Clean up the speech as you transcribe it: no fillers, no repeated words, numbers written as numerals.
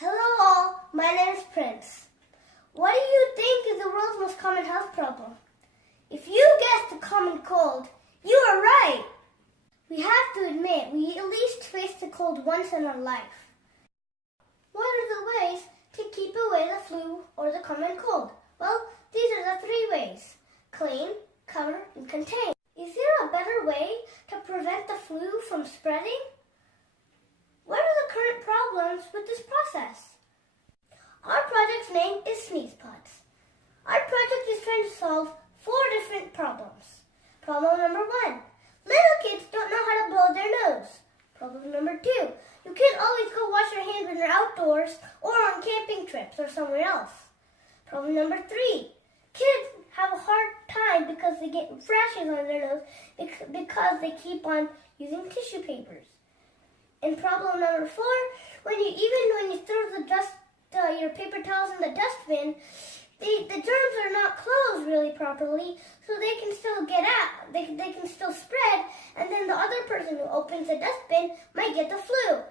Hello all, my name is Prince. What do you think is the world's most common health problem? If you guessed the common cold, you are right. We have to admit we at least face the cold once in our life. What are the ways to keep away the flu or the common cold? Well, these are the 3 ways: clean, cover, and contain. Is there a better way to prevent the flu from spreading? What are the current problems with this process? Our project's name is SneezePods. Our project is trying to solve 4 different problems. Problem number 1, little kids don't know how to blow their nose. Problem number 2, you can't always go wash your hands when you're outdoors or on camping trips or somewhere else. Problem number 3, kids have a hard time because they get rashes on their nose because they keep on using tissue papers. And problem number 4, when you throw your paper towels in the dustbin, the germs are not closed really properly, so they can still get out. They can still spread, and then the other person who opens the dustbin might get the flu.